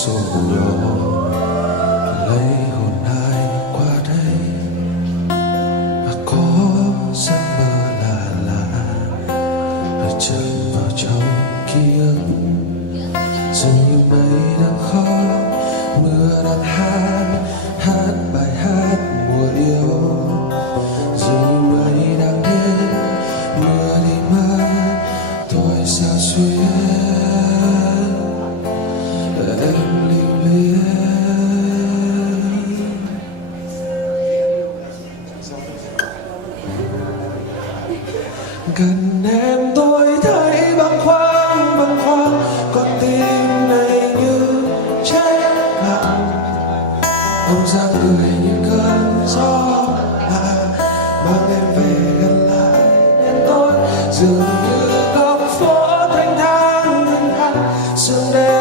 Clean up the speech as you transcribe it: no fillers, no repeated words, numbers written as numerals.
xô nhỏ lấy hồn ai qua đây, và có giấc mơ là chìm vào trong ký ức. Dường như mây đang khóc, mưa đang hát bài hát mùa yêu. Dường như mây đang đến, mưa đi mất, tôi sao xuyên em lưu luyến. Gần em tôi thấy bâng khuâng, con tim này như chết lặng. Ông dáng cười như cơn gió mang em về gần lại bên tôi. Dường như góc phố thanh thang sương đêm